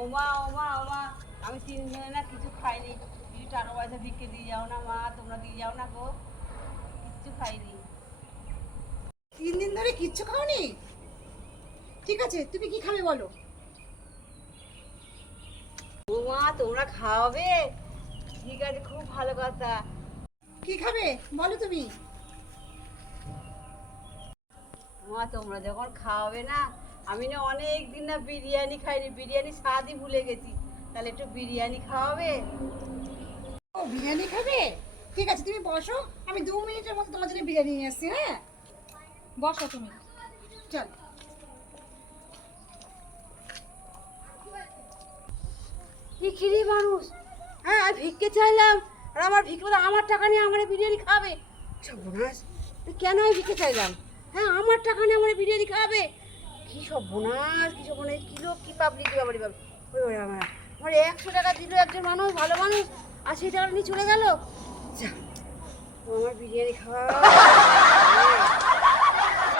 ওমা ওমা ওমা, আমি 3 দিনে না কিছু খাইনি। কিছু টাকা পয়সা ভিক্ষে দিয়ে যাও না মা, তোমরা দিয়ে যাও না গো, কিচ্ছু খাইনি। 3 দিন ধরে কিচ্ছু খাওনি? ঠিক আছে, তুমি কি খাবে বলো? ওমা তোমরা খাওয়াবে? ঠিক আছে, খুব ভালো কথা। কি খাবে বলো তুমি? মা তোমরা যখন খাওয়াবে না, আমি না অনেক দিন না বিরিয়ানি খাইনি, বিরিয়ানি স্বাদই ভুলে গেছি। তাহলে একটু বিরিয়ানি খাওয়াবে? ও বিরিয়ানি খাবে? ঠিক আছে, তুমি বসো, আমি 2 মিনিটের মধ্যে তোমার জন্য বিরিয়ানি নিয়ে আসছি। হ্যাঁ, বসো তুমি। চল। ভিখিরি মানুষ, হ্যাঁ আমি ভিক্ষে চাইলাম, আর আমার ভিক্ষে আমার টাকা নিয়ে আমার বিরিয়ানি খাবে। সর্বনাশ, কেন আমি ভিক্ষে চাইলাম? হ্যাঁ আমার টাকা নিয়ে আমার বিরিয়ানি খাবে? কি সর্বনাশ, কি সর্বনাশ, কি লোক, কি পাবলিক বাবারি বাবা। ওই আমার 100 টাকা দিল একজন মানুষ, ভালো মানুষ, আর সেই টাকা নিয়ে চলে গেল। যা, ও আমার বিরিয়ানি খাওয়া